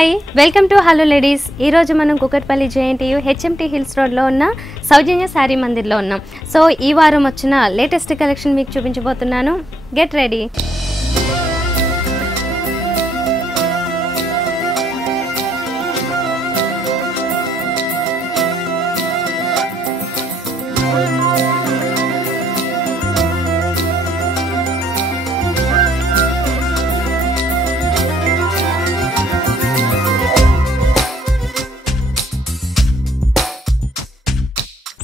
Hi welcome to hello ladies. ఈరోజు మనం Kukatpally JNTU HMT hills రోడ్లో ఉన్న సౌజన్య శారీ మందిర్లో ఉన్నాం. సో ఈ వారం వచ్చిన లేటెస్ట్ కలెక్షన్ మీకు చూపించబోతున్నాను. Get ready.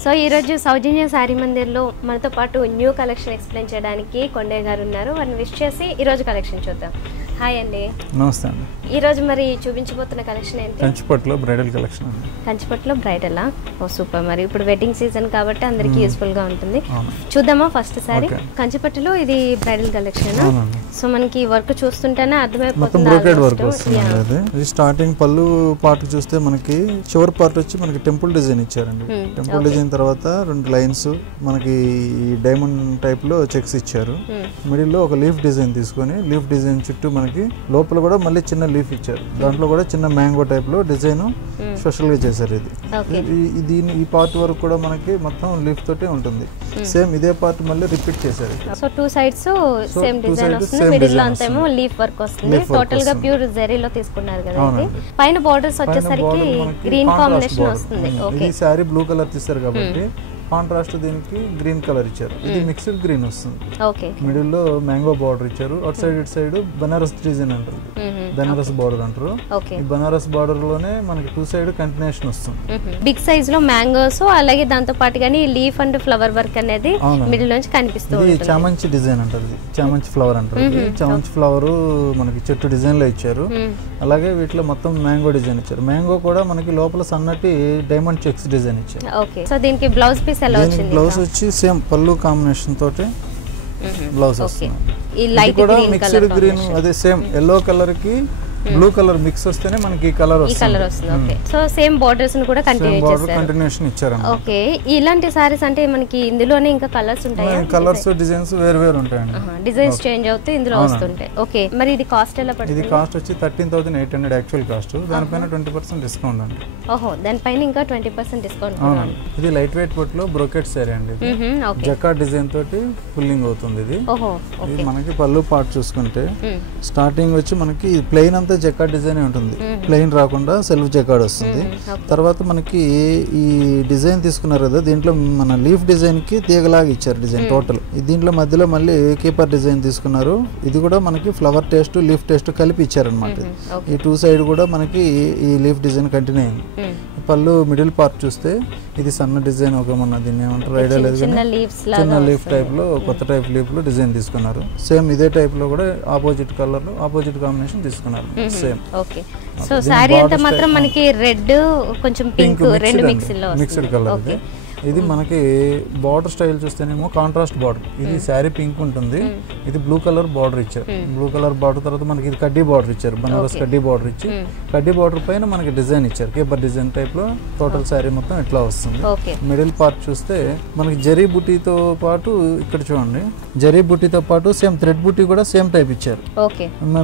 సో ఈరోజు సౌజన్య శారీ మందిర్లో మనతో పాటు న్యూ కలెక్షన్ ఎక్స్ప్లెయిన్ చేయడానికి కొండయ్య గారు ఉన్నారు. వారిని విష్ చేసి ఈరోజు కలెక్షన్ చూద్దాం. హాయ్ అండి. నమస్తే అండి. ఈరోజు మరి చూపించబోతున్న కలెక్షన్ ఏంటి? కంచిపట్టులో బ్రైడల్ కలెక్షన్ అండి. కంచిపట్టులో బ్రైడలా? ఓ సూపర్. మరి ఇప్పుడు వెడ్డింగ్ సీజన్ కాబట్టి అందరికీ యూస్ఫుల్గా ఉంటుంది. చూద్దామా ఫస్ట్ సారీ? కంచిపట్టులో ఇది బ్రైడల్ కలెక్షన్. సో మనకి వర్క్ చూస్తుంటేనే అర్థమైపోతుంది. ఇది స్టార్టింగ్ పళ్ళు పార్ట్ చూస్తే మనకి చివరి పార్ట్ వచ్చి మనకి టెంపుల్ డిజైన్ ఇచ్చారండి. టెంపుల్ డిజైన్ తర్వాత రెండు లైన్స్ మనకి డైమండ్ టైప్ లో చెక్స్ ఇచ్చారు. మిడిల్ లో ఒక లీఫ్ డిజైన్ తీసుకొని లీఫ్ డిజైన్ చుట్టూ మనకి లోపల కూడా మళ్ళీ చిన్న లీఫ్ ఇచ్చారు. దాంట్లో కూడా చిన్న మ్యాంగో టైప్ లో డిజైన్ స్పెషల్ గా చేశారు. ఇది ఈ పార్ట్ వరకు కూడా మనకి మొత్తం లీఫ్ తోటే ఉంటుంది. సేమ్ ఇదే పార్ట్ మళ్ళీ రిపీట్ చేశారు. So two sides same design వస్తుంది. మిడిల్ లో అంతేమో లీఫ్ వర్క్ వస్తుంది. టోటల్ గా ప్యూర్ జెరీలో తీసుకున్నారు కదా. ఇది పైన బోర్డర్స్ వచ్చేసరికి గ్రీన్ కాంబినేషన్ వస్తుంది. ఈ సారీ బ్లూ కలర్ తీశారు కాబట్టి కాంట్రాస్ట్ దీనికి గ్రీన్ కలర్ ఇచ్చారు. ఇది మిక్స్డ్ గ్రీన్ వస్తుంది. మిడిల్ లో మ్యాంగో బార్డర్ ఇచ్చారు. అటు సైడ్ ఇటు సైడ్ బనారస్ డిజైన్ అంటారు. బనారస్ బార్డర్ అంటారు. ఈ బనారస్ బార్డర్ లోనే మనకి టూ సైడ్ కంటిన్యూషన్ వస్తుంది. బిగ్ సైజ్ లో మ్యాంగోస్ అలాగే దాంతో పాటు గానీ లీఫ్ అండ్ ఫ్లవర్ వర్క్ అనేది మిడిల్ నుంచి కనిపిస్తుంది. ఇది చామంచి డిజైన్ అంటారు. చామంచి ఫ్లవర్ అంటారు. చామంచి ఫ్లవర్ మనకి చెట్టు డిజైన్ లో ఇచ్చారు. అలాగే వీటిలో మొత్తం మ్యాంగో డిజైన్ ఇచ్చారు. మ్యాంగో కూడా మనకి లోపల సన్నటి డైమండ్ చెక్స్ డిజైన్ ఇచ్చారు. సో దీనికి బ్లౌజ్ పీస్ బ్లౌజ్ వచ్చి సేమ్ పళ్ళు కాంబినేషన్ తోటి బ్లౌజ్ వస్తుంది. కూడా మిక్స్డ్ గ్రీన్ అదే సేమ్ ఎల్లో కలర్ కి బ్లూ కలర్ మిక్స్ వస్తేనే మనకి కలర్ వస్తుంది. సో సేమ్ బోర్డర్స్ ని కూడా కంటిన్యూషన్ ఇచ్చారు. ఓకే. ఇలాంటి సారీస్ అంటే మనకి ఇందులోనే ఇంకా కలర్స్ ఉంటాయి. కలర్స్ డిజైన్స్ వేరు వేరు ఉంటాయండి. డిజైన్స్ చేంజ్ అవుతూ ఇందులో వస్తుంటాయి. ఓకే. మరి ఇది కాస్ట్ ఎలా పడుతుంది? ఇది కాస్ట్ వచ్చి 13,800 యాక్చువల్ కాస్ట్. దానిపైన 20% డిస్కౌంట్ అండి. ఓహో, దానిపైన ఇంకా 20% డిస్కౌంట్. ఇది లైట్ వెయిట్ పట్ లో బ్రోకెట్ సారీ అండి. జకార్డ్ డిజైన్ తోటి ఫుల్లింగ్ అవుతుంది. ఇది ఇది మనకి పళ్ళు పార్ట్ చూసుకుంటే స్టార్టింగ్ వచ్చి మనకి ప్లెయిన్ అంతా జకార్డ్ డిజైన్ ఉంటుంది. ప్లెయిన్ రాకుండా సెల్ఫ్ జకార్డ్ వస్తుంది. తర్వాత మనకి ఈ డిజైన్ తీసుకున్నారు కదా, దీంట్లో మన లీఫ్ డిజైన్ కి తీగలాగా ఇచ్చారు డిజైన్ టోటల్. దీంట్లో మధ్యలో మళ్ళీ కీపర్ డిజైన్ తీసుకున్నారు. ఇది కూడా మనకి ఫ్లవర్ టేస్ట్ లీఫ్ టేస్ట్ కలిపి ఇచ్చారు అనమాట. ఈ టూ సైడ్ కూడా మనకి ఈ లీఫ్ డిజైన్ కంటిన్యూ అయింది. పళ్ళు మిడిల్ పార్ట్ చూస్తే ఇది సన్న డిజైన్ ఒక మన దీన్ని ఏమంటారు ఐడియా లేదు కానీ చిన్న లీఫ్ టైప్ లో కొత్త టైప్ లీఫ్ లో డిజైన్ తీసుకున్నారు. సేమ్ ఇదే టైప్ లో కూడా ఆపోజిట్ కలర్ లో ఆపోజిట్ కాంబినేషన్ తీసుకున్నారు. సేమ్. ఓకే. సో సారీ అంతా మాత్రం మనకి రెడ్ కొంచెం పింక్ రెండు మిక్స్డ్ కలర్. ఇది మనకి బార్డర్ స్టైల్ చూస్తేనేమో కాంట్రాస్ట్ బార్డర్. ఇది శారీ పింక్ ఉంటుంది. ఇది బ్లూ కలర్ బార్డర్ ఇచ్చారు. బ్లూ కలర్ బార్డర్ తర్వాత మనకి ఇది కడ్డీ బార్డర్ ఇచ్చారు. బనారస్ కడ్డీ బార్డర్ ఇచ్చి కడ్డీ బార్డర్ పైన మనకి డిజైన్ ఇచ్చారు. కేబర్ డిజైన్ టైప్ లో టోటల్ శారీ మొత్తం ఇట్లా వస్తుంది. మిడిల్ పార్ట్ చూస్తే మనకి జరీ బుటీతో పాటు ఇక్కడ చూడండి జరీ బుటీతో పాటు సేమ్ థ్రెడ్ బుటీ కూడా సేమ్ టైప్ ఇచ్చారు.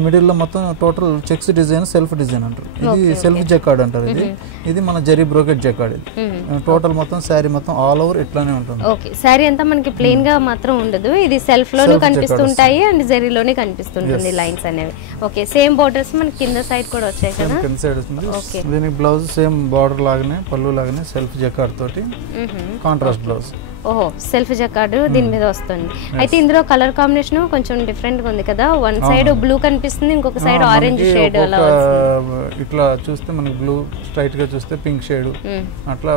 మిడిల్ లో మొత్తం total checks design self design అంటారు. ఇది సెల్ఫ్ జకార్డ్ అంటారు. ఇది మన జరీ బ్రోకెట్ జకార్డ్. ఇది టోటల్ మొత్తం శారీ మొత్తం ఆల్ ఓవర్ ఇట్లానే ఉంటుంది. ఓకే. సారీ అంతా మనకి ప్లెయిన్ గా మాత్రం ఉండదు. ఇది సెల్ఫ్ లోనే కనిపిస్తుంటాయి అండ్ జరీలోనే కనిపిస్తుంటుంది లైన్స్ అనేవి. ఓకే. సేమ్ బోర్డర్స్ మనకి కింద సైడ్ కూడా వచ్చాయి కదా. కింద సైడ్ వస్తుంది. దీనికి బ్లౌజ్ సేమ్ బార్డర్ లాగానే పళ్ళు లాగానే సెల్ఫ్ జకార్డ్ తోటి కాంట్రాస్ట్ బ్లౌజ్. ఓహో, సెల్ఫ్ జకార్డ్ దీని మీద వస్తుంది. అయితే ఇందులో కలర్ కాంబినేషన్ కొంచెం డిఫరెంట్ గా ఉంది కదా. వన్ సైడ్ బ్లూ కనిపిస్తుంది, ఇంకొక సైడ్ ఆరెంజ్ షేడ్ అలా ఇట్లా చూస్తే మనకి బ్లూ, స్ట్రైట్ గా చూస్తే పింక్ షేడ్ అట్లా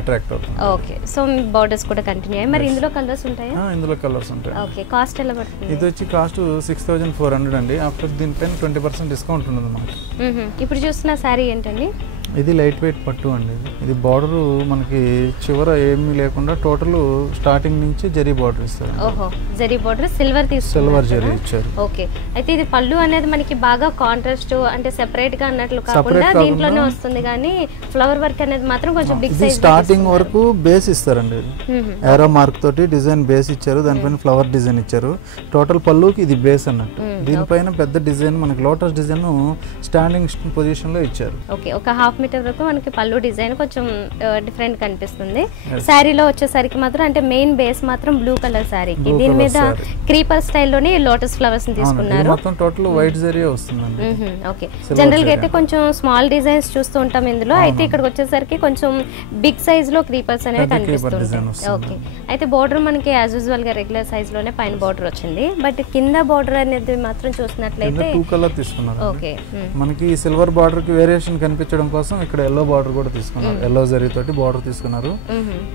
అట్రాక్ట్ అవుతుంది. ఓకే. సో బోర్డర్స్ కూడా కంటిన్యూ అయ్యాయి. మరి ఇందులో కలర్స్ ఉంటాయా? ఇందులో కలర్స్ ఉంటాయి. ఓకే. కాస్ట్ ఎలా పడుతుంది? ఇది వచ్చి కాస్ట్ 6,400 అండి. ఆఫ్టర్ దీనిపైన 20% డిస్కౌంట్ ఉంటుంది మనకి. ఇప్పుడు చూస్తున్న సారీ ఏంటండి? ఇది లైట్ వెయిట్ పట్టు అండి. ఇది బార్డర్ మనకి చివర ఏమీ లేకుండా టోటల్ స్టార్టింగ్ నుంచి జరీ బార్డర్ ఇస్తారు. ఓహో, zari border silver silver zari ఇచ్చారు. ఓకే, అయితే ఇది పళ్ళు అనేది మనకి బాగా కాంట్రాస్ట్ అంటే సెపరేట్ గా అన్నట్లు కాకుండా దీంట్లోనే వస్తుంది, కానీ ఫ్లవర్ వర్క్ అనేది మాత్రం కొంచెం బిగ్ సైజ్. స్టార్టింగ్ వరకు బేస్ ఇస్తారండి. ఏరో మార్క్ తోటి డిజైన్ బేస్ ఇచ్చారు, దానిపైన ఫ్లవర్ డిజైన్ ఇచ్చారు. టోటల్ పళ్ళుకి ఇది బేస్ అన్నట్టు. దీనిపైన పెద్ద డిజైన్ మనకి లోటస్ డిజైన్ స్టాండింగ్ పొజిషన్ లో ఇచ్చారు. ఓకే, ఒక హాఫ్ మీటర్ వరకు మనకి పళ్ళు డిజైన్ కొంచెం డిఫరెంట్ కనిపిస్తుంది. శారీలో వచ్చేసరికి మాత్రం అంటే మెయిన్ బేస్ మాత్రం బ్లూ కలర్ శారీకి దీని మీద క్రీపర్ స్టైల్లోనే లోటస్ ఫ్లవర్స్ తీసుకున్నారు. మొత్తం టోటల్ వైట్ జరీ వస్తుంది. ఓకే, జనరల్ గా అయితే కొంచెం స్మాల్ డిజైన్స్ చూస్తూ ఉంటాం ఇందులో, అయితే ఇక్కడికి వచ్చేసరికి కొంచెం బిగ్ సైజ్ లో క్రీపర్స్ అనేవి కనిపిస్తుంది. ఓకే, అయితే బోర్డర్ మనకి యాజ్ యూజువల్ గా రెగ్యులర్ సైజ్ లోనే పైన బోర్డర్ వచ్చింది, బట్ కింద బోర్డర్ అనేది మాత్రం చూసినట్లయితే 2 కలర్ తీసుకున్నారు. ఓకే, మనకి సిల్వర్ బార్డర్ కి వేరియేషన్ కనిపించడం కోసం ఇక్కడ ఎల్లో బార్డర్ కూడా తీసుకున్నారు. ఎల్లో జరీ తోటి బార్డర్ తీసుకున్నారు.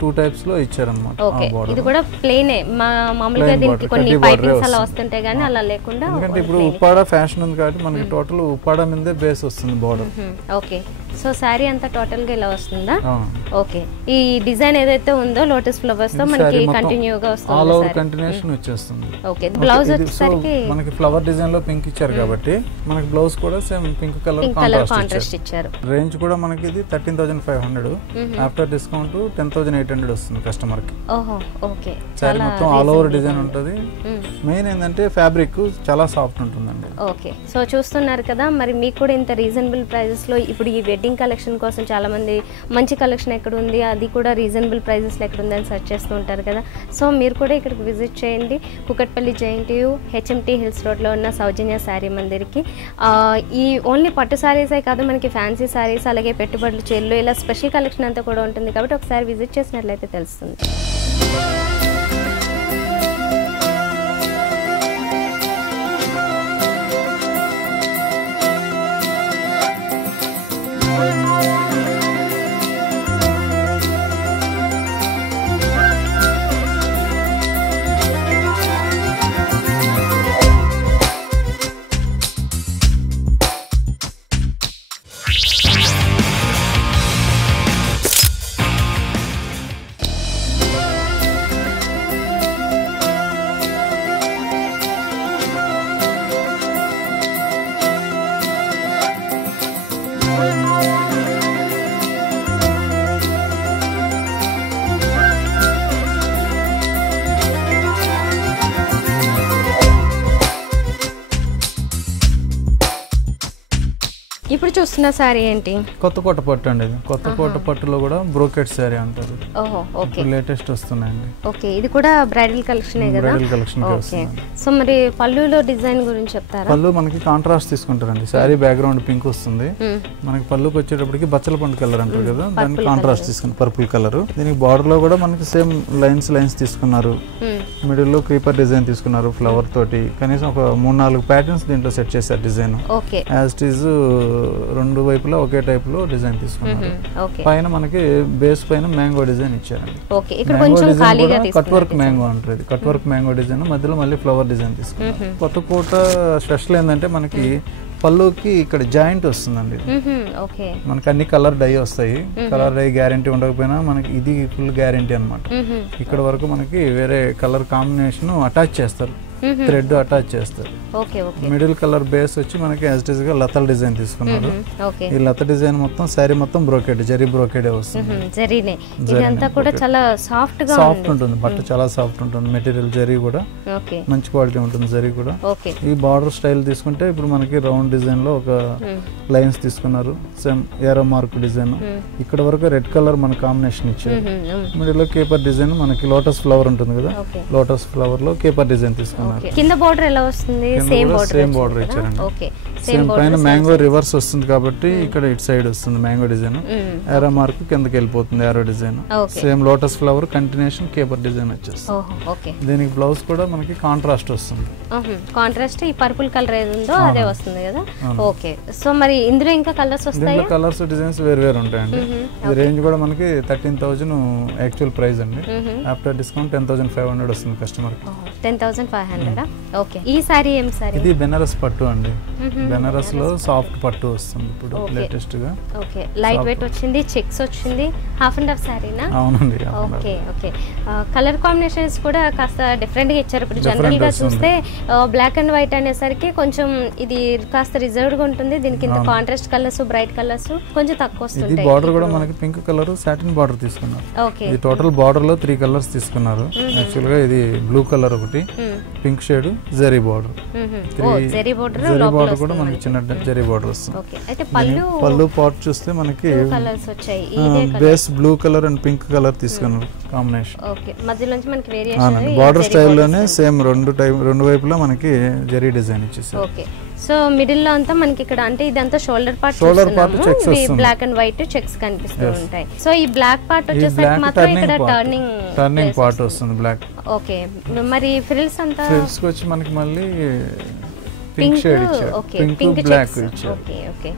2 టైప్స్ లో ఇచ్చారన్నమాట. ఓకే, ఇది కూడా ప్లేనే మామూలుగా దీనికి కొన్ని పైపింగ్స్ అలా వస్తుంటాయి కానీ అలా లేకుండా. ఎందుకంటే ఇప్పుడు ఉప్పాడ ఫ్యాషన్ ఉంది కాబట్టి మనకి టోటల్ ఉప్పాడ మీదే బేస్ వస్తుంది బార్డర్. ఓకే, సో శారీ అంతా టోటల్ గా ఇలా వస్తుందా? ఓకే, ఈ డిజైన్ ఏదైతే ఉందో లోటస్ ఫ్లవర్స్ తో మనకి కంటిన్యూగా వస్తుంది. ఆల్ ఓవర్ కంటిన్యూషన్ వచ్చేస్తుంది. ఓకే, బ్లౌజ్ వచ్చేసరికి మనకి ఫ్లవర్ డిజైన్ లో పింక్ ఇచ్చారు కాబట్టి మనకి బ్లౌజ్ కూడా సేమ్ పింక్ కలర్ కాంట్రాస్ట్ ఇచ్చారు. రేంజ్ కూడా మనకి ఇది 13,500, ఆఫ్టర్ డిస్కౌంట్ 10,800 వస్తుంది కస్టమర్ కి. ఓహో, ఓకే, సారీ మొత్తం ఆల్ ఓవర్ డిజైన్ ఉంటది. మెయిన్ ఏంటంటే ఫ్యాబ్రిక్ చాలా సాఫ్ట్ ఉంటుందండి. ఓకే, సో చూస్తున్నారు కదా, మరి మీకు కూడా ఇంత రీజనబుల్ ప్రైజెస్ లో ఇప్పుడు ఈ వెడ్డింగ్ కలెక్షన్ కోసం చాలా మంది మంచి కలెక్షన్ ఎక్కడ ఉంది, అది కూడా రీజనబుల్ ప్రైజెస్ లో ఎక్కడ ఉంది అని సెర్చ్ చేస్తూ ఉంటారు కదా. సో మీరు కూడా ఇక్కడికి విజిట్ చేయండి. కుకట్పల్లి జేఎన్టీయూ హెచ్ఎంటీ హిల్స్ రోడ్లో ఉన్న సౌజన్య శారీ మందిర్కి. ఈ ఓన్లీ పట్టు శారీసే కాదు, మనకి ఫ్యాన్సీ శారీస్ అలాగే పెట్టుబడులు చీరలు ఇలా స్పెషల్ కలెక్షన్ అంతా కూడా ఉంటుంది కాబట్టి ఒకసారి విజిట్ చేసినట్లయితే తెలుస్తుంది. ఇప్పుడు చూస్తున్న సారీ ఏంటి? కొత్తకోట పట్టు అండి. ఇది కొత్తకోట పట్టులో కూడా బ్రోకెట్ సారీ అంటారు. ఓహో, ఓకే, లేటెస్ట్ వస్తున్నాయండి. ఓకే, ఇది కూడా బ్రైడల్ కలెక్షనే కదా? Bridal collection. ఓకే, సో మరి పళ్ళులో డిజైన్ గురించి చెప్తారా? పళ్ళు మనకి కాంట్రాస్ట్ తీసుకుంటారండి. సారీ బ్యాక్గ్రౌండ్ పింక్ వస్తుంది, మనకి పళ్ళుకి వచ్చేటప్పటికి బచ్చల పండు కలర్ అంటారు కదా, దానికి కాంట్రాస్ట్ తీసుకుని పర్పుల్ కలర్. దీనికి బార్డర్ లో కూడా మనకి సేమ్ లైన్స్ తీసుకున్నారు. మిడిల్ లో క్రీపర్ డిజైన్ తీసుకున్నారు ఫ్లవర్ తోటి. కనీసం ఒక 3-4 ప్యాటర్న్స్ దీంట్లో సెట్ చేశారు డిజైన్. యాజ్ ఇట్ ఈజ్ 2 వైపులా ఒకే టైప్ లో డిజైన్ తీసుకున్నారు. పైన మనకి బేస్ పైన మ్యాంగో డిజైన్ ఇచ్చారండి. కట్ వర్క్ మ్యాంగో అంటారు. కట్ వర్క్ మ్యాంగో డిజైన్ మధ్యలో మళ్ళీ ఫ్లవర్ డిజైన్ తీసుకున్నారు. కొత్తకోట స్పెషల్ ఏంటంటే మనకి పళ్ళుకి ఇక్కడ జాయింట్ వస్తుందండి. మనకి అన్ని కలర్ డై వస్తాయి. కలర్ డై గ్యారంటీ ఉండకపోయినా మనకి ఇది ఫుల్ గ్యారంటీ అనమాట. ఇక్కడ వరకు మనకి వేరే కలర్ కాంబినేషన్ అటాచ్ చేస్తారు, థ్రెడ్ అటాచ్ చేస్తారు. మిడిల్ కలర్ బేస్ వచ్చి మనకి యాజ్ ఇట్ ఈజ్ గా లతల డిజైన్ తీసుకున్నారు. ఈ లత డిజైన్ మొత్తం శారీ మొత్తం బ్రోకెడ్, జరీ బ్రోకెడే వస్తుంది. సాఫ్ట్ ఉంటుంది, బట్ట చాలా సాఫ్ట్ ఉంటుంది. మెటీరియల్ జరీ కూడా మంచి క్వాలిటీ ఉంటుంది. జరీ కూడా ఈ బార్డర్ స్టైల్ తీసుకుంటే ఇప్పుడు మనకి రౌండ్ డిజైన్ లో ఒక లైన్స్ తీసుకున్నారు. సేమ్ ఏరో మార్క్ డిజైన్. ఇక్కడ వరకు రెడ్ కలర్ మన కాంబినేషన్ ఇచ్చారు. మిడిల్ లో కేపర్ డిజైన్, మనకి లోటస్ ఫ్లవర్ ఉంటుంది కదా, లోటస్ ఫ్లవర్ లో కేపర్ డిజైన్ తీసుకున్నారు. కింద బోర్డర్ ఎలా వస్తుంది? సేమ్ బోర్డర్ ఇచ్చారండి. సేమ్ పైన మ్యాంగో రివర్స్ వస్తుంది కాబట్టి ఇక్కడ ఇటు సైడ్ వస్తుంది మ్యాంగో డిజైన్. ఏరో మార్క్ కిందకి వెళ్ళిపోతుంది arrow design. Same lotus flower continuation కేపర్ డిజైన్ వచ్చేస్తుంది. దీనికి బ్లౌజ్ కూడా మనకి కాంట్రాస్ట్ వస్తుంది. కాంట్రాస్ట్ ఈ పర్పుల్ కలర్ ఏది ఉందో అదే వస్తుంది కదా. ఓకే, సో మరి ఇందులో ఇంకా కలర్స్ వస్తాయి? కలర్స్ డిజైన్స్ వేరు ఉంటాయండి. ఈ రేంజ్ కూడా మనకి 13,000 యాక్చువల్ ప్రైస్ అండి. ఆఫ్టర్ డిస్కౌంట్ 10,500 వస్తుంది కస్టమర్ కి. 10,500. ఓకే, ఈ సారీ ఏం సారీ? ఇది బెనారస్ పట్టు అండి. బెనారస్ లో సాఫ్ట్ పట్టు వస్తుంది ఇప్పుడు లేటెస్ట్ గా. ఓకే, లైట్ వెయిట్ వచ్చింది, చెక్స్ వచ్చింది, హాఫ్ అండ్ హాఫ్ సారీనా? అవునండి. ఓకే ఓకే, కలర్ కాంబినేషన్స్ కూడా కాస్త డిఫరెంట్ గా ఇచ్చారు. ఇప్పుడు జనరల్ గా చూస్తే బ్లాక్ అండ్ వైట్ అనేసరికి కొంచెం ఇది కాస్త రిజర్వ్డ్ గా ఉంటుంది. దీనికి ఇంత కాంట్రాస్ట్ కలర్స్, బ్రైట్ కలర్స్ కొంచెం తక్కువ వస్తుంటాయి. ఇది బార్డర్ కూడా మనకి పింక్ కలర్ సాటిన్ బార్డర్ తీసుకున్నారు. ఓకే, ఇది టోటల్ బార్డర్ లో 3 కలర్స్ తీసుకున్నారు. యాక్చువల్ గా ఇది బ్లూ కలర్ ఒకటి, pink shade, zari border. Zari border కూడా మనకి చిన్న జరీ బార్డర్ వస్తుంది. ఓకే, అయితే పళ్ళు పార్ట్ చూస్తే మనకి కలర్స్ వచ్చాయి. Base blue colour and pink colour తీసుకున్నారు కాంబినేషన్. ఓకే, మధ్యలో నుంచి మనకి వేరియేషన్ బార్డర్ స్టైల్ లోనే సేమ్ రెండు వైపులా మనకి జరీ డిజైన్ ఇచ్చేసారు. ఓకే, సో మిడిల్ లో అంతా మనకి ఇక్కడ అంటే ఇదంతా shoulder part black and white checks కనిపిస్తూ ఉంటాయి. సో ఈ బ్లాక్ పార్ట్ వచ్చేసరికి మాత్రం ఇక్కడ టర్నింగ్ పార్ట్ వస్తుంది బ్లాక్. ఓకే, మరి ఫ్రిల్స్ అంతా ఫ్రిల్స్ వచ్చి మనకి మళ్ళీ పింక్ షేడ్ ఇచ్చారు, పింక్ బ్లాక్ ఇచ్చారు. ఓకే ఓకే,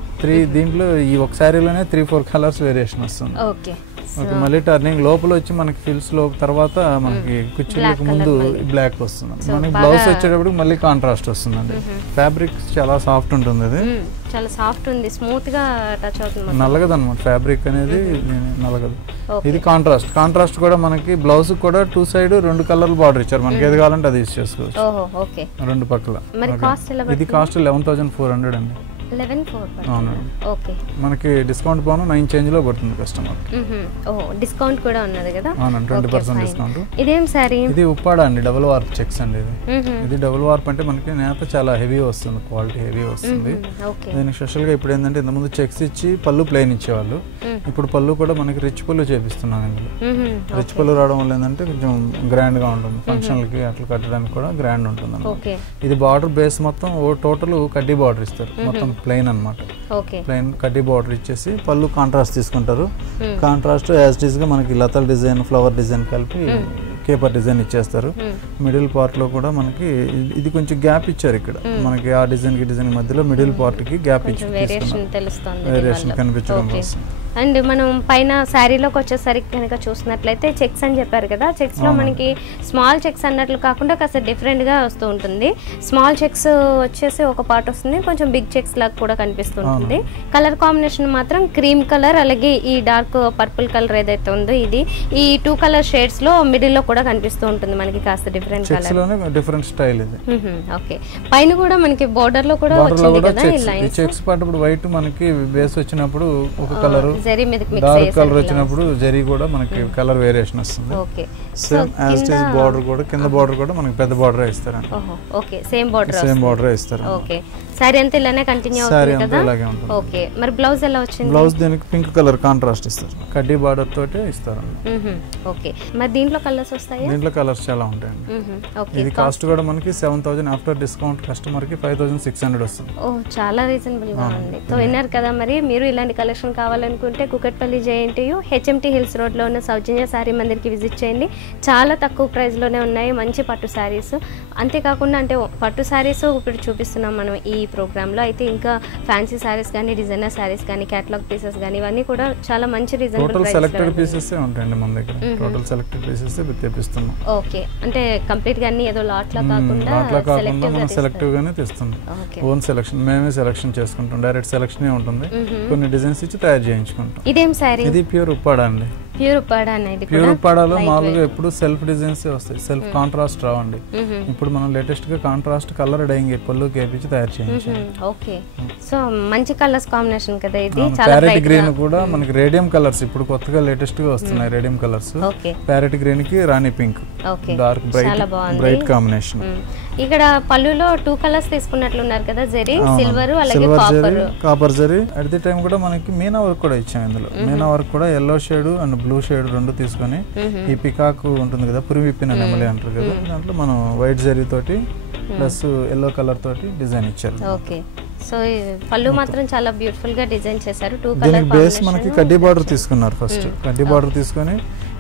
దీంట్లో ఈ ఒక సారీలోనే 3-4 కలర్స్ వేరియేషన్ వస్తుంది. ఓకే, మళ్ళీ టర్నింగ్ లోపల వచ్చి మనకి ఫిల్స్ లో తర్వాత మనకి కుర్చీలకు ముందు బ్లాక్ వస్తుంది. మనకి బ్లౌజ్ వచ్చేటప్పుడు మళ్ళీ కాంట్రాస్ట్ వస్తుందండి. ఫ్యాబ్రిక్ చాలా సాఫ్ట్ ఉంటుంది, అది చాలా సాఫ్ట్ ఉంది, స్మూత్ గా టచ్ అవుతుంది, నల్లగదు అనమాట. ఫ్యాబ్రిక్ అనేది నల్లగదు. ఇది కాంట్రాస్ట్ కూడా మనకి బ్లౌజ్ కూడా 2 సైడ్ 2 కలర్ బార్డర్ ఇచ్చారు. మనకి ఏది కావాలంటే అది యూస్ చేసుకోవచ్చు. రెండు పక్కల. ఇది కాస్ట్ 11,400 అండి. 11,400. ఓకే, మనకి డిస్కౌంట్ పోను 9 చేంజ్ లో పడుతుంది కస్టమర్. డిస్కౌంట్ కూడా ఉన్నది కదా? అవునండి, 20% డిస్కౌంట్. ఇదేం సారీ? ఇది ఉప్పాడ అండి, డబుల్ వార్ప్ చెక్స్ అండి. ఇది డబుల్ వార్ప్ అంటే మనకి నేత చాలా హెవీ వస్తుంది, క్వాలిటీ హెవీ వస్తుంది. దీనికి స్పెషల్ గా ఇప్పుడు ఏంటంటే ఇంతకుముందు చెక్స్ ఇచ్చి పళ్ళు ప్లెయిన్ ఇచ్చేవాళ్ళు. ఇప్పుడు పళ్ళు కూడా మనకి రిచ్ పళ్ళు చేపిస్తున్నాం ఇందులో. రిచ్ పళ్ళు రావడం వల్ల ఏంటంటే కొంచెం గ్రాండ్ గా ఉంటుంది, ఫంక్షన్లకి అట్లా కట్టడానికి కూడా గ్రాండ్ ఉంటుంది. ఇది బార్డర్ బేస్ మొత్తం టోటల్ కడ్డీ బార్డర్ ఇస్తారు, మొత్తం ప్లెయిన్ అన్నమాట. ప్లెయిన్ కడ్డీ బార్డర్ ఇచ్చేసి పళ్ళు కాంట్రాస్ట్ తీసుకుంటారు. కాంట్రాస్ట్ యాజ్ ఇట్ ఈస్ గా మనకి లతల్ డిజైన్, ఫ్లవర్ డిజైన్ కలిపి కేపర్ డిజైన్ ఇచ్చేస్తారు. మిడిల్ పార్ట్ లో కూడా మనకి ఇది కొంచెం గ్యాప్ ఇచ్చారు. ఇక్కడ మనకి ఆ డిజైన్ కి డిజైన్ మధ్యలో మిడిల్ పార్ట్ కి గ్యాప్ ఇచ్చారు, వేరియేషన్ కనిపించడం కోసం. అండ్ మనం పైన శారీలోకి వచ్చేసరికి కనుక చూసినట్లయితే చెక్స్ అని చెప్పారు కదా, చెక్స్ లో మనకి స్మాల్ చెక్స్ అన్నట్లు కాకుండా కాస్త డిఫరెంట్ గా వస్తూ ఉంటుంది. స్మాల్ చెక్స్ వచ్చేసి ఒక పార్ట్ వస్తుంది, కొంచెం బిగ్ చెక్స్ లాగా కూడా కనిపిస్తుంటుంది. కలర్ కాంబినేషన్ మాత్రం క్రీమ్ కలర్, అలాగే ఈ డార్క్ పర్పుల్ కలర్ ఏదైతే ఉందో ఇది ఈ 2 కలర్ షేడ్స్ లో మిడిల్ లో కూడా కనిపిస్తూ ఉంటుంది మనకి, కాస్త డిఫరెంట్ కలర్, డిఫరెంట్ స్టైల్ ఇది. ఓకే, పైన కూడా మనకి బోర్డర్ లో కూడా వచ్చింది కదా ఈ లైన్స్. చెక్స్ పార్ట్ ఇప్పుడు వైట్ మనకి బేస్ వచ్చినప్పుడు ఒక కలర్, జరీ మీదకి మిక్స్ డార్క్ కలర్ వచ్చినప్పుడు జరీ కూడా మనకి కలర్ వేరియేషన్ వస్తుంది. Okay, same as it is border కూడా కింద బోర్డర్ కూడా మనకి పెద్ద బోర్డర్ ఇస్తారు. ఓకే, సేమ్ బోర్డర్ ఇస్తారు. ఓకే, సారీ అంతా ఇలానే కంటిన్యూ అవుతుంది కదా? ఓకే, మరి బ్లౌజ్ ఎలా వచ్చింది? బ్లౌజ్ దీనికి పింక్ కలర్ కాంట్రాస్ట్ ఇస్తారు, కడ్డీ బార్డర్ తోటి ఇస్తారు. ఓకే, మరి దీంట్లో కలర్స్ వస్తాయి? దీంట్లో కలర్స్ చాలా ఉంటాయండి. ఇది కాస్ట్ కూడా మనకి 7,000 ఆఫ్టర్ డిస్కౌంట్ కస్టమర్ కి 5,600 వస్తుంది. ఓ, చాలా రీజనబుల్ గా ఉంది. సో విన్నారు కదా, మరి మీరు ఇలాంటి కలెక్షన్ కావాలనుకుంటే Kukatpally JNTU HMT hills road లో ఉన్న సౌజన్య సారీ మందిర్ కి విజిట్ చేయండి. చాలా తక్కువ ప్రైస్ లోనే ఉన్నాయి మంచి పట్టు సారీస్. అంతేకాకుండా అంటే పట్టు సారీస్ ఇప్పుడు చూపిస్తున్నాం మనం ఈ ప్రోగ్రామ్ లో. అయితే ఇంకా ఫ్యాన్సీ సారీస్ కానీ, డిజైనర్ సారీస్ కానీ, కేటలాగ్ పీసెస్ కానీ ఇవన్నీ కూడా చాలా మంచి రీజనబుల్ ప్రైస్. సెలెక్టెడ్ పీసెస్ ఉంటాయండి మన దగ్గర, టోటల్ సెలెక్టెడ్ పీసెస్ తెప్పిస్తున్నాం. ఓకే, అంటే కంప్లీట్ గా అన్ని ఏదో లాట్ లా కాకుండా సెలెక్టివ్ గానే తెస్తున్నాం. ఓన్ సెలెక్షన్ మేమే సెలెక్షన్ చేసుకుంటాం, డైరెక్ట్ సెలెక్షన్ ఉంటుంది. కొన్ని డిజైన్స్ ఇచ్చి తయారు చేయించుకుంటాం. ఇదేం సారీ? ఇది ప్యూర్ ఉప్పాడ అండి. ప్యూర్ ఉప్పాడ అనేది ప్యూర్ ఉప్పాడలో మామూలుగా ఎప్పుడు సెల్ఫ్ డిజైన్స్ వస్తాయి, సెల్ఫ్ కాంట్రాస్ట్ రావండి. ఇప్పుడు మనం లేటెస్ట్ గా కాంట్రాస్ట్ కలర్ డైయింగ్ పళ్ళు కేపించి తయారు చేయించాం. ఓకే, సో మంచి కలర్స్ కాంబినేషన్ కదా ఇది. ప్యారెట్ గ్రీన్ కూడా మనకి రేడియం కలర్స్ ఇప్పుడు కొత్తగా లేటెస్ట్ గా వస్తున్నాయి. రేడియం కలర్స్, ప్యారెట్ గ్రీన్ కి రాణి పింక్, డార్క్ బ్రైట్ కాంబినేషన్. ఇక్కడ పళ్ళులో 2 కలర్స్ తీసుకున్నట్లున్నారు కదా, జరీ సిల్వర్ అలాగే copper zari. At the time కూడా మనకి మీనా వర్క్ కూడా ఇచ్చాం ఇందులో. మీనా వర్క్ కూడా yellow shade and blue shade రెండు తీసుకొని ఈ పికాక్ ఉంటుంది కదా, పురి విప్పిన నెమలి అంటారు కదా, దాంట్లో మనం వైట్ జరీ తోటి ప్లస్ ఎల్లో కలర్ తోటి డిజైన్ ఇచ్చారు. ఓకే, సో పళ్ళు మాత్రం చాలా బ్యూటిఫుల్ గా డిజైన్ చేశారు. 2 కలర్ దీనికి బేస్ మనకి కడ్డీ బార్డర్ తీసుకున్నారు. ఫస్ట్ కడ్డీ బార్డర్ తీసుకొని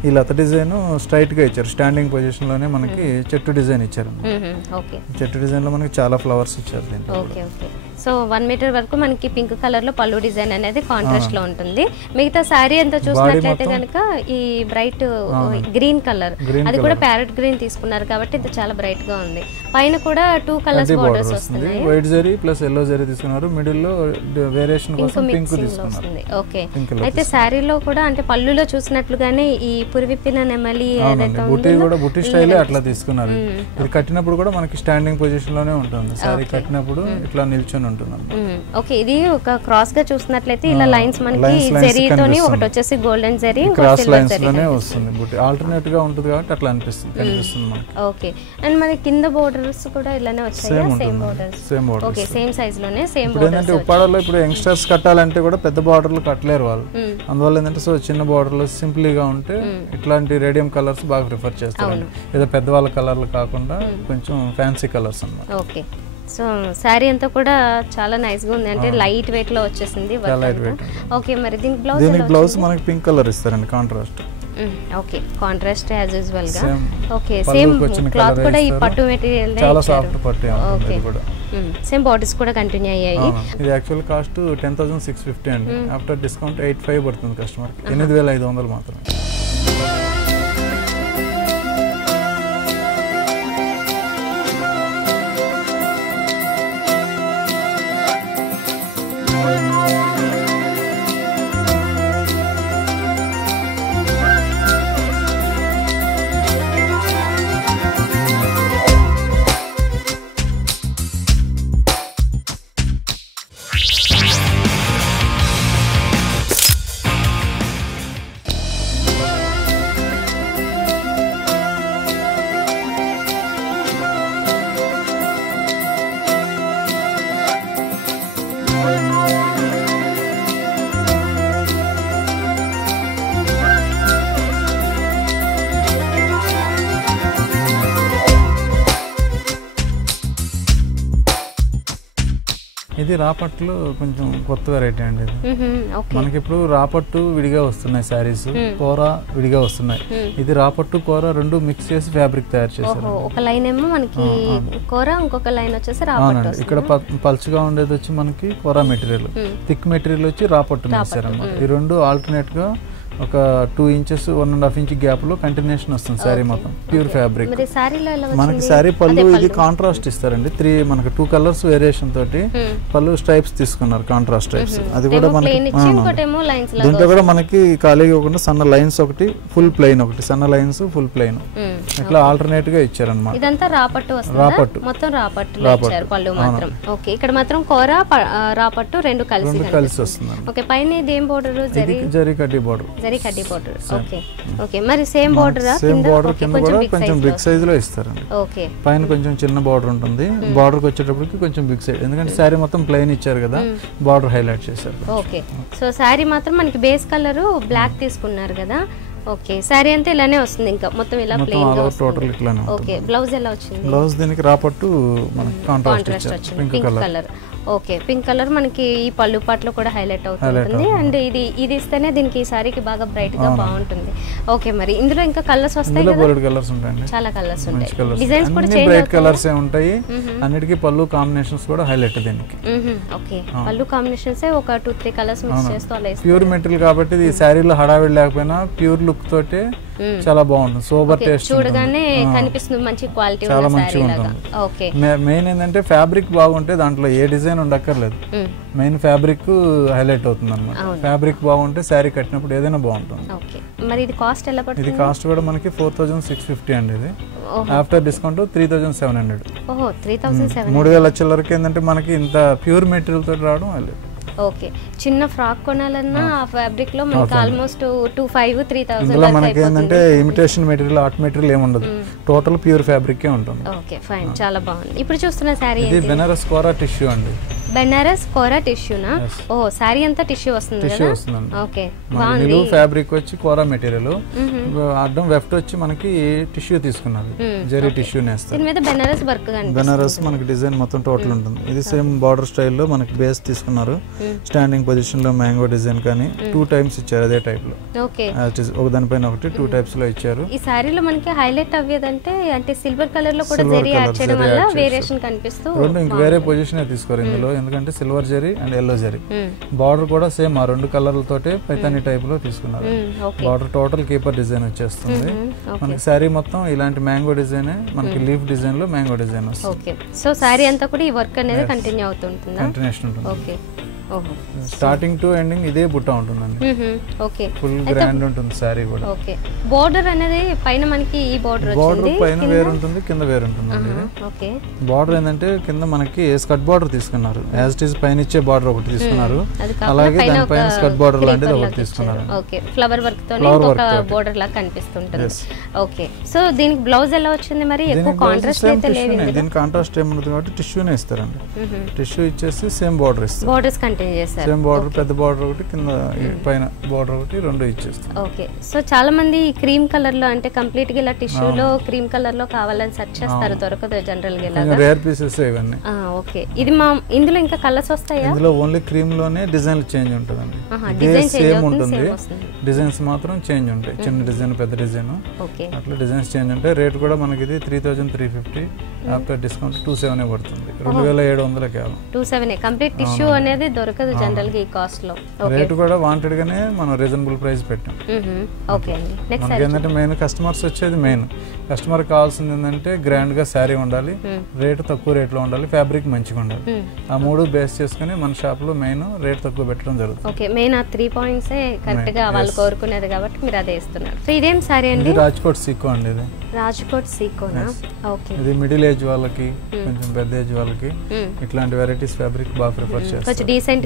ఈ లత డిజైన్ స్ట్రైట్ గా ఇచ్చారు. స్టాండింగ్ పొజిషన్ లోనే మనకి చెట్టు డిజైన్ ఇచ్చారు. చెట్టు డిజైన్ లో మనకి చాలా ఫ్లవర్స్ ఇచ్చారు. Okay okay. సో 1 మీటర్ వరకు మనకి పింక్ కలర్ లో పళ్ళు డిజైన్ అనేది కాంట్రాస్ట్ లో ఉంటుంది. మిగతా శారీ అంతా చూసినట్లయితే కనుక ఈ బ్రైట్ గ్రీన్ కలర్, అది కూడా ప్యారెట్ గ్రీన్ తీసుకున్నారు కాబట్టి ఇది చాలా బ్రైట్ గా ఉంది. పైన కూడా 2 కలర్స్ బోర్డర్స్ వస్తున్నాయి. White zari plus yellow zari తీసుకున్నారు. మిడిల్ లో వేరియేషన్ కోసం పింక్ తీసుకున్నారు. ఓకే. అయితే శారీలో కూడా అంటే పళ్ళులో చూసినట్లుగానే ఈ పురివిప్పిన నెమలి బుట్టి కూడా బుట్టి స్టైల్ అట్లా తీసుకున్నారు. ఇది కట్టినప్పుడు కూడా మనకి స్టాండింగ్ పొజిషన్ లోనే ఉంటుంది. శారీ కట్టినప్పుడు ఇట్లా నిల్చొని ఉంటుంది. ఓకే. ఇది ఒక క్రాస్ గా చూసినట్లయితే ఇలా లైన్స్ మనకి జరీతోని ఒకటి వచ్చేసి గోల్డెన్ జరీ, క్రాస్ లైన్స్ లోనే వస్తుంది. బుట్టి ఆల్టర్నేట్ గా ఉంటుంది కాబట్టి అట్లా కనిపిస్తుంది మనకి. ఓకే. అండ్ మరి కింద బోర్డర్స్ కూడా ఇలానే వచ్చాయి. Same borders. Okay. Same size లోనే సేమ్ బోర్డర్స్. ఏంటంటే ఉప్పాడలో ఇప్పుడు యంగ్స్టర్స్ కట్టాలంటే కూడా పెద్ద బార్డర్లు కట్టలేరు వాళ్ళు. అందువల్ల ఏంటంటే సో చిన్న బార్డర్లు సింపుల్ గా ఉంటే ఇట్లాంటి రేడియం కలర్స్ బాగా ప్రిఫర్ చేస్తారు. ఏదో పెద్దవాళ్ళ కలర్లు కాకుండా కొంచెం ఫ్యాన్సీ కలర్స్ అన్నమాట. ఓకే. సో శారీ అంతా కూడా చాలా నైస్ గా ఉంది. అంటే లైట్ వెయిట్ లో వచ్చేసింది. ఓకే. మరి దీనికి బ్లౌజ్ మనకి పింక్ కలర్ ఇస్తారండి contrast. Okay. Contrast as usual గా. ఓకే. సేమ్ క్లాత్ కూడా ఈ పట్టు మెటీరియల్ చాలా సాఫ్ట్ పట్టు. ఓకే. సేమ్ బార్డర్స్ కూడా కంటిన్యూ అయ్యాయి. ఇది యాక్చువల్ కాస్ట్ 10,650 అండి. ఆఫ్టర్ డిస్కౌంట్ 8,500 పడుతుంది కస్టమర్. 8,500 మాత్రమే. ఇది రాపట్టులో కొంచెం కొత్త వెరైటీ అండి. మనకి ఇప్పుడు రాపట్టు విడిగా వస్తున్నాయి శారీస్, కోర విడిగా వస్తున్నాయి. ఇది రాపట్టు కోర రెండు మిక్స్ చేసి ఫ్యాబ్రిక్ తయారు చేశారు. ఒక లైన్ ఏమో మనకి కోర, ఇంకొక లైన్ వచ్చేసి రాపట్టు. ఇక్కడ పల్చగా ఉండేది వచ్చి మనకి కోర మెటీరియల్, థిక్ మెటీరియల్ వచ్చి రాపట్టు వేసారన్నమాట. ఈ రెండు ఆల్టర్నేట్ గా ఒక 2 ఇంచెస్ 1.5 ఇంచ్ గ్యాప్ లో కంటిన్యూషన్ వస్తుంది శారీ మొత్తం. Pure fabric. మనకి శారీ పళ్ళు ఇది కాంట్రాస్ట్ ఇస్తారండి. 3 మనకి 2 కలర్స్ వేరియేషన్ తోటి పళ్ళు స్ట్రైప్స్ తీసుకున్నారు, కాంట్రాస్ట్ స్ట్రైప్స్. అది కూడా మనకి దీంట్లో కూడా మనకి ఖాళీగా ఇవ్వకుండా సన్న లైన్స్ ఒకటి, ఫుల్ ప్లెయిన్ ఒకటి, సన్న లైన్స్ ఫుల్ ప్లెయిన్ ఇట్లా ఆల్టర్నేట్ గా ఇచ్చారన్నమాట. ఇదంతా రాపట్టు వస్తుంది. రాపట్టు మొత్తం రాపట్టు ఇచ్చారు పళ్ళు మాత్రం. ఓకే. ఇక్కడ మాత్రం కోర రాపట్టు రెండు కలిసి వస్తుంది. ఓకే. పైన ఇది ఏం బోర్డర్? జరీ కడ్డీ బోర్డర్. కడ్డీ బోర్డర్. ఓకే. ఓకే. మరి సేమ్ బోర్డర్ కింద కూడా కొంచెం బిగ్ సైజ్ లో ఇస్తారండి. ఓకే. పైన కొంచెం చిన్న బోర్డర్ ఉంటుంది. బోర్డర్ కి వచ్చేటప్పటికి కొంచెం బిగ్ సైజ్, ఎందుకంటే శారీ మొత్తం ప్లెయిన్ ఇచ్చారు కదా, బోర్డర్ హైలైట్ చేశారు. ఓకే. సో శారీ మాత్రం మనకి బేస్ కలర్ బ్లాక్ తీసుకున్నారు కదా. ఓకే. శారీ అంతా ఇలానే వస్తుంది, ఇంకా మొత్తం ఇలా ప్లెయిన్ గా టోటల్ ఇట్లానే. ఓకే. బ్లౌజ్ ఎలా వచ్చింది? బ్లౌజ్ దీనికి రాపట్టు మనకి కాంట్రాస్ట్ ఇచ్చారు, pink colour. Okay. Pink colour మనకి ఈ పళ్ళు పాటలో కూడా హైలైట్ అవుతుంది. అండ్ ఇది ఇస్తేనే దీనికి ఈ సారీకి బాగా బ్రైట్ గా బాగుంటుంది. ఓకే. మరి ఇందులో ఇంకా కలర్స్ వస్తాయి కదా? కలర్స్ ఉంటాయి, చాలా కలర్స్ ఉంటాయి. డిజైన్స్ కూడా చేంజ్ బ్రైట్ కలర్స్ ఉంటాయి. అన్నిటికీ పళ్ళు కాంబినేషన్స్ కూడా హైలైట్ దీనికి. ఓకే. పళ్ళు కాంబినేషన్స్ ఒక 2-3 కలర్స్ మిక్స్ చేస్తూ అలా ప్యూర్ మెటీరియల్ కాబట్టి ఈ శారీలో హడావిడి లేకపోయినా ప్యూర్ లుక్ తోటి చాలా బాగుంటుంది. సూపర్ టేస్ట్, చూడగానే కనిపిస్తుంది మంచి క్వాలిటీ, చాలా మంచిగా ఉంటుంది. ఓకే. మెయిన్ ఏంటంటే ఫ్యాబ్రిక్ బాగుంటే దాంట్లో ఏ డిజైన్ ఉండక్కర్లేదు, మెయిన్ ఫ్యాబ్రిక్ హైలైట్ అవుతుంది అన్నమాట. ఫ్యాబ్రిక్ బాగుంటే శారీ కట్టినప్పుడు ఏదైనా బాగుంటుంది. ఓకే. మరి ఇది కాస్ట్ ఎలా పడుతుంది? ఇది కాస్ట్ కూడా మనకి 4,650 అండి. ఇది ఆఫ్టర్ డిస్కౌంట్ 3,700. ఓహో, 3,700. 3,000 లక్షల వరకు ఏంటంటే మనకి ఇంత ప్యూర్ మెటీరియల్ తోటి రావడం. ఓకే, చిన్న ఫ్రాక్ కొనాలన్నా ఆ ఫ్యాబ్రిక్ లో మనకి ఆల్మోస్ట్ 2500-3000 ఇందులో మనకి ఏంటంటే ఇమిటేషన్ మెటీరియల్, ఆర్ట్ మెటీరియల్ ఏమి ఉండదు, టోటల్ ప్యూర్ ఫ్యాబ్రిక్ ఉంటుంది. ఓకే ఫైన్, చాలా బాగుంది. ఇప్పుడు చూస్తున్న శారీ ఇది బెనారస్ కోరా టిష్యూ అండి. బెనారస్ కోరా టిష్యూనా? ఓ శారీ అంతా టిష్యూ వస్తుంది టిష్యూ కదా? వస్తుంది. ఓకే, బాగుంది. ఫ్యాబ్రిక్ వచ్చి కోరా మెటీరియల్, అడ్డం వెఫ్ట్ వచ్చి మనకి టిష్యూ తీసుకున్నారు, జరీ టిష్యూ నేస్తారు. దీని మీద బెనారస్ వర్క్ కనిపిస్తుంది. బెనారస్ మనకి డిజైన్ మొత్తం టోటల్ ఉంటుంది. ఇది సేమ్ బార్డర్ స్టైల్లో మనకి బేస్ తీసుకున్నారు. స్టాండింగ్ పొజిషన్ లో మ్యాంగో డిజైన్ కానీ 2 టైమ్స్ ఇచ్చారు అదే టైప్ లో. ఓకే, ఒక దానిపైన ఒకటి 2 టైప్స్ లో ఇచ్చారు. ఈ సారీలో మనకి హైలైట్ అవ్వేదంటే అంటే సిల్వర్ కలర్ లో కూడా జరీ యాడ్ చేయడం వల్ల వేరియేషన్ కనిపిస్తూ రెండు ఇంక వేరే పొజిషన్ తీసుకోరు ఇందులో, ఎందుకంటే silver zari and yellow zari. Border కూడా సేమ్ ఆ 2 కలర్లతోటే పైతాని టైప్ లో తీసుకున్నారు. బార్డర్ టోటల్ కీపర్ డిజైన్ వచ్చేస్తుంది. మనకి శారీ మొత్తం ఇలాంటి మ్యాంగో డిజైన్, మనకి లీఫ్ డిజైన్ లో మ్యాంగో డిజైన్ వస్తుంది. ఓకే, సో శారీ అంతా కూడా ఈ వర్క్ అనేది కంటిన్యూ అవుతుంటుందా? కంటిన్యూషన్ ఉంటుంది. ఓకే, స్టార్టింగ్ టు ఎండింగ్ ఇదే బుట్ట ఉంటుందండి. ఓకే, ఫుల్ గ్రాండ్ ఉంటుంది సారీ కూడా. ఓకే, బోర్డర్ అనేది పైన మనకి ఈ బోర్డర్ బోర్డర్ పైన వేరు ఉంటుంది, కింద వేరు ఉంటుంది. ఓకే, బోర్డర్ ఏంటంటే కింద మనకి స్కర్ట్ బోర్డర్ తీసుకున్నారు, యాజ్ ఇట్ ఈస్ పైన ఇచ్చే బోర్డర్ ఒకటి తీసుకున్నారు, అలాగే దానిపైన స్కర్ట్ బోర్డర్ లాంటిది ఒకటి తీసుకున్నారు. ఓకే, ఫ్లవర్ వర్క్ తో ఇంకొక బోర్డర్ లాగా కనిపిస్తుంటుంది. ఓకే, సో దీనికి బ్లౌజ్ ఎలా వచ్చింది మరి? ఎక్కువ కాంట్రాస్ట్ అయితే లేదు. దీనికి కాంట్రాస్ట్ ఏముంటుంది కాబట్టి టిష్యూనే ఇస్తారండి. టిష్యూ ఇచ్చేసి సేమ్ బోర్డర్ ఇస్తారు. బోర్డర్స్ కంటిన్యూ చేస్తారు. సేమ్ బోర్డర్, పెద్ద బోర్డర్ ఒకటి, కింద పైన బోర్డర్ ఒకటి, 2 ఇచ్చేస్తారు. ఓకే, సో చాలా మంది క్రీమ్ కలర్ లో అంటే కంప్లీట్ గా ఇలా టిష్యూలో క్రీమ్ కలర్ లో కావాలని సెర్చ్ చేస్తారు, దొరకదు జనరల్ గా ఇలా. రేర్ పీసెస్ ఇవన్నీ. ఓకే, ఇది మా ఇందులో ఇంకా కలర్స్ వస్తాయా? ఇందులో ఓన్లీ క్రీమ్ లోనే డిజైన్ చేంజ్ ఉంటుందండి. సేమ్ ఉంటుంది, డిజైన్స్ మాత్రం చేంజ్ ఉంటాయి. చిన్న డిజైన్, పెద్ద డిజైన్, అట్లా డిజైన్స్ చేంజ్ ఉంటాయి. రేట్ కూడా మనకి ఇది 3350, ఆఫ్టర్ డిస్కౌంట్ 27 పడుతుంది. 2700 కేవలం. 27 కంప్లీట్ టిష్యూ అనేది దొరకదు జనరల్ గా ఈ కాస్ట్ లో. రేట్ కూడా వాంటెడ్ గానే మనం రీజనబుల్ ప్రైస్ పెట్టాం. ఓకే అండి, నెక్స్ట్ మనకి ఏంటంటే మెయిన్ కస్టమర్స్ వచ్చేది మెయిన్. కస్టమర్ కావాల్సింది ఏంటంటే గ్రాండ్ గా శారీ ఉండాలి, రేట్ తక్కువ రేట్ లో ఉండాలి, ఫ్యాబ్రిక్ మంచిగా ఉండాలి. ఆ 3 బేస్ చేసుకుని మన షాప్ లో మెయిన్ రేట్ తక్కువ పెట్టడం జరుగుతుంది. ఓకే, మెయిన్ ఆ 3 పాయింట్స్ కరెక్ట్ గా వాళ్ళు కోరుకునేది కాబట్టి మీరు అదే ఇస్తున్నారు. సో ఇదేం సారీ అండి? రాజ్కోట్ సీకో అండి. ఇది రాజ్కోట్ సీకోనా? ఓకే, ఇది మిడిల్ ఏజ్ వాళ్ళకి, కొంచెం పెద్ద ఏజ్ వాళ్ళకి ఇట్లాంటి వెరైటీస్ ఫ్యాబ్రిక్ బాగా ప్రిఫర్ చేస్తారు. కొంచెం డీసెంట్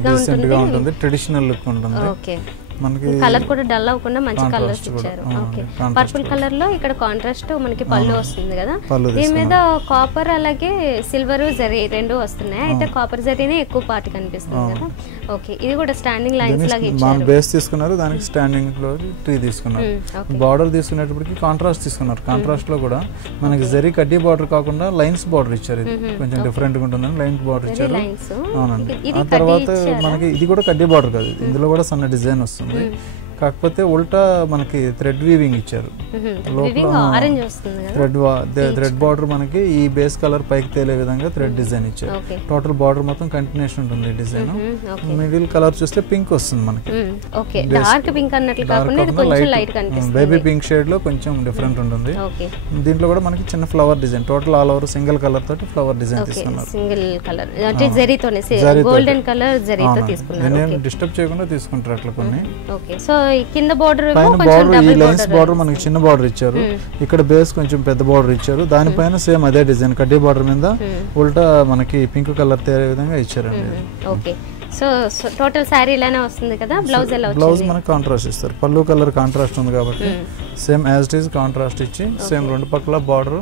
గా ఉంటుంది, ట్రెడిషనల్ లుక్ ఉంటుంది. ఓకే, మనకి కలర్ కూడా డల్ అవ్వకుండా మంచి కలర్స్ ఇచ్చారు. ఓకే, పర్పుల్ కలర్ లో ఇక్కడ కాంట్రాస్ట్ మనకి పళ్ళు వస్తుంది కదా, దీని మీద కాపర్ అలాగే సిల్వర్ జరీ 2 వస్తున్నాయి. అయితే కాపర్ జరీనే ఎక్కువ పార్ట్ కనిపిస్తుంది కదా. ఓకే, ఇది కూడా స్టాండింగ్ లైన్స్ లాగా ఇచ్చారు. బేస్ తీసుకున్నారు, దానికి స్టాండింగ్ లో ట్రీ తీసుకున్నారు. బార్డర్ తీసుకునేటప్పటికి కాంట్రాస్ట్ తీసుకున్నారు. కాంట్రాస్ట్ లో కూడా మనకి జరీ కడ్డీ బార్డర్ కాకుండా లైన్స్ బార్డర్ ఇచ్చారు. ఇది కొంచెం డిఫరెంట్ గా ఉంటుందని లైన్ బార్డర్ ఇచ్చారు. అవునండి, ఆ తర్వాత మనకి ఇది కూడా కడ్డీ బార్డర్ కాదు, ఇందులో కూడా సన్న డిజైన్ వస్తుంది. కాకపోతే ఉల్టా మనకి థ్రెడ్ వీవింగ్ ఇచ్చారు. థ్రెడ్ బార్డర్ మనకి ఈ బేస్ కలర్ పైకి తేలే విధంగా థ్రెడ్ డిజైన్ ఇచ్చారు. టోటల్ బార్డర్ మొత్తం కంటిన్యూషన్ ఉంటుంది డిజైన్. మిడిల్ కలర్ చూస్తే పింక్ వస్తుంది మనకి, బేబీ పింక్ షేడ్ లో కొంచెం డిఫరెంట్ ఉంటుంది. దీంట్లో కూడా మనకి చిన్న flower design, total all over single colour తోటి ఫ్లవర్ డిజైన్ తీసుకున్నారు. డిస్టర్బ్ చేయకుండా తీసుకుంటారు అట్లా కొన్ని. సో కింద బోర్డర్ ఈ లైన్స్ బోర్డర్ మనకి చిన్న బోర్డర్ ఇచ్చారు, ఇక్కడ బేస్ కొంచెం పెద్ద బోర్డర్ ఇచ్చారు, దానిపైన సేమ్ అదే డిజైన్ కడ్డీ బోర్డర్ మీద ఉల్టా మనకి పింక్ కలర్ తేరే విధంగా ఇచ్చారండి. ఓకే, సో టోటల్ సారీ ఇలానే వస్తుంది కదా. బ్లౌజ్ ఎలా? బ్లౌజ్ మనకి కాంట్రాస్ట్ ఇస్తారు, పళ్ళు కలర్ కాంట్రాస్ట్ ఉంది కాబట్టి same as it is contrast ఇచ్చి సేమ్ 2 పక్కల బార్డర్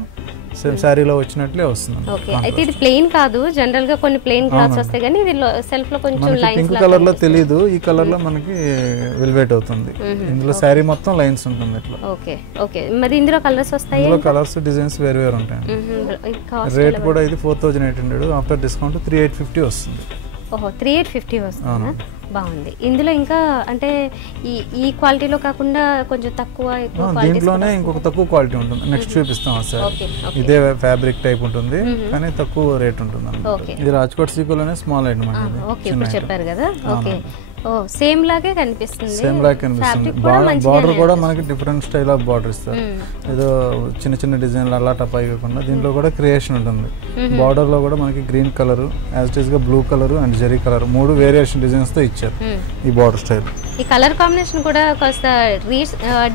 సేమ్ సారీలో వచ్చినట్లే వస్తుంది. ఓకే, అయితే ఇది ప్లెయిన్ కాదు, జనరల్ గా కొన్ని ప్లెయిన్ క్లాత్స్ వస్తాయి కానీ ఇది సెల్ఫ్ లో కొంచెం లైన్స్ పింక్ కలర్ లో తెలియదు, ఈ కలర్ లో మనకి వెల్వెట్ అవుతుంది. ఇందులో సారీ మొత్తం లైన్స్ ఉంటుంది ఇట్లా. ఓకే, ఓకే, మరి ఇందులో కలర్స్ వస్తాయి? ఇందులో కలర్స్ డిజైన్స్ వేరు వేరు ఉంటాయి. రేట్ కూడా ఇది 4800, ఆఫ్టర్ డిస్కౌంట్ 3850 వస్తుంది. ఓహో, 3850 వస్తుందా? బాగుంది. ఇందులో ఇంకా అంటే ఈ క్వాలిటీలో కాకుండా కొంచెం తక్కువ దీంట్లోనే ఇంకొక తక్కువ క్వాలిటీ ఉంటుంది, నెక్స్ట్ చూపిస్తాం సార్. ఇదే ఫ్యాబ్రిక్ టైప్ ఉంటుంది కానీ తక్కువ రేట్ ఉంటుంది. ఇది రాజ్కోట్ సీకోలోనే స్మాల్ ఐటమ్. ఓకే, ఇప్పుడు చెప్పారు కదా. ఓకే, ఓ సేమ్ లాగే కనిపిస్తుంది. సేమ్ లాగే కనిపిస్తుంది. బార్డర్ కూడా మనకి డిఫరెంట్ స్టైల్ ఆఫ్ బార్డర్ ఇస్తారు. ఏదో చిన్న చిన్న డిజైన్లు అలా టప్ అయ్యకుండా దీంట్లో కూడా క్రియేషన్ ఉంటుంది. బార్డర్ లో కూడా మనకి green colour, as it is గా blue colour and zari colour 3 variation designs తో ఇచ్చారు ఈ బార్డర్ స్టైల్. ఈ కలర్ కాంబినేషన్ కూడా కాస్త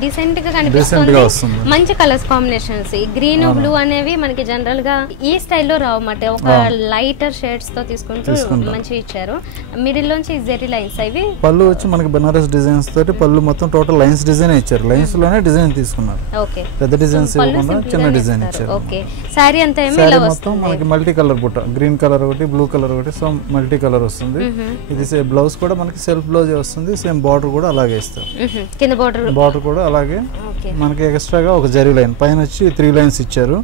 డీసెంట్ గా కనిపిస్తుంది. మంచి కలర్స్ కాంబినేషన్స్. ఈ గ్రీన్ బ్లూ అనేవి మనకి జనరల్ గా ఈ స్టైల్లో రావు అన్నమాట. ఒక లైటర్ షేడ్స్ తో తీసుకుంటూ మంచి ఇచ్చారు. మిడిల్ లోంచి జెరీ లైన్స్ అవి. పళ్ళు వచ్చి మనకి బనారస్ డిజైన్స్ తోటి పళ్ళు మొత్తం టోటల్ లైన్స్ డిజైన్ ఇచ్చారు. లైన్స్ లోనే డిజైన్ తీసుకున్నారు. ఓకే, పెద్ద డిజైన్స్ ఇవ్వకుండా చిన్న డిజైన్ ఇచ్చారు. ఓకే, సారీ అంతా మొత్తం మనకి మల్టీ కలర్ బుట్ట, గ్రీన్ కలర్ ఒకటి, బ్లూ కలర్ ఒకటి, సో మల్టీ కలర్ వస్తుంది. ఇది బ్లౌజ్ కూడా మనకి సెల్ఫ్ బ్లౌజ్ వస్తుంది. సేమ్ బార్డర్ కూడా అలాగే ఇస్తారు. కింద బార్డర్ కూడా అలాగే మనకి ఎక్స్ట్రాగా ఒక జరీ లైన్ పైన వచ్చి 3 లైన్స్ ఇచ్చారు.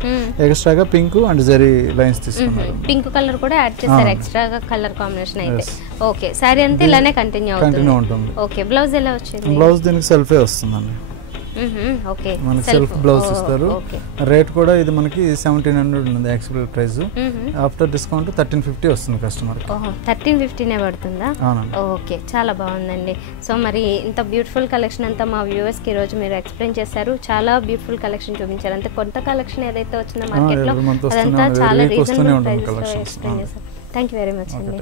ఎక్స్ట్రాగా పింక్ అండ్ జరీ లైన్స్ తీసుకున్నారు. పింక్ కలర్ కూడా యాడ్ చేశారు ఎక్స్ట్రాగా కలర్ కాంబినేషన్ అయితే. ఓకే, సారీ అంతా ఇలానే కంటిన్యూ ఉంటుంది. ఓకే, బ్లౌజ్ ఎలా వచ్చింది? బ్లౌజ్ దీనికి సెల్ఫే వస్తుందండి. ఓకే, మనకి సెల్ఫ్ బ్లౌజ్ ఇస్తారు. రేట్ కూడా ఇది మనకి 1700 ఉంది యాక్చువల్ ప్రైస్. ఆఫ్టర్ డిస్కౌంట్ 1350 వస్తుంది కస్టమర్. 1350 పడుతుందా? ఓకే, చాలా బాగుందండి. సో మరి ఇంత బ్యూటిఫుల్ కలెక్షన్ అంతా మా వ్యూవర్స్ కి ఈ రోజు మీరు ఎక్స్ప్లెయిన్ చేశారు. చాలా బ్యూటిఫుల్ కలెక్షన్ చూపించారు. అంటే కొత్త కలెక్షన్ ఏదైతే వచ్చిందో మార్కెట్ లో అదంతా చాలా రీజనబుల్ ప్రైస్ లో ఎక్స్ప్లెయిన్ చేశారు. థ్యాంక్ యూ వెరీ మచ్ అండి.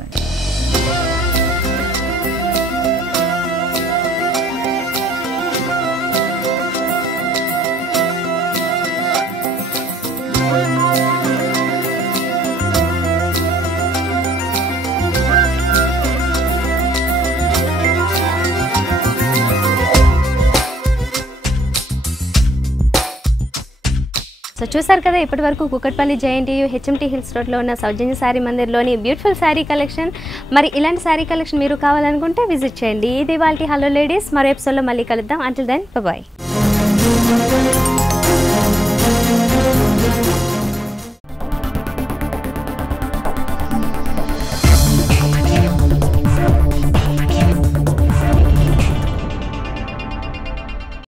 సో చూసారు కదా ఇప్పటి వరకు కూకట్పల్లి జేఎన్టీయూ హెచ్ఎంటీ హిల్స్ రోడ్లో ఉన్న సౌజన్య శారీ మందిర్లోని బ్యూటిఫుల్ శారీ కలెక్షన్. మరి ఇలాంటి శారీ కలెక్షన్ మీరు కావాలనుకుంటే విజిట్ చేయండి. ఇది ఇవాల్టి హలో లేడీస్. మరో ఎపిసోడ్లో మళ్ళీ కలుద్దాం. Until then bye.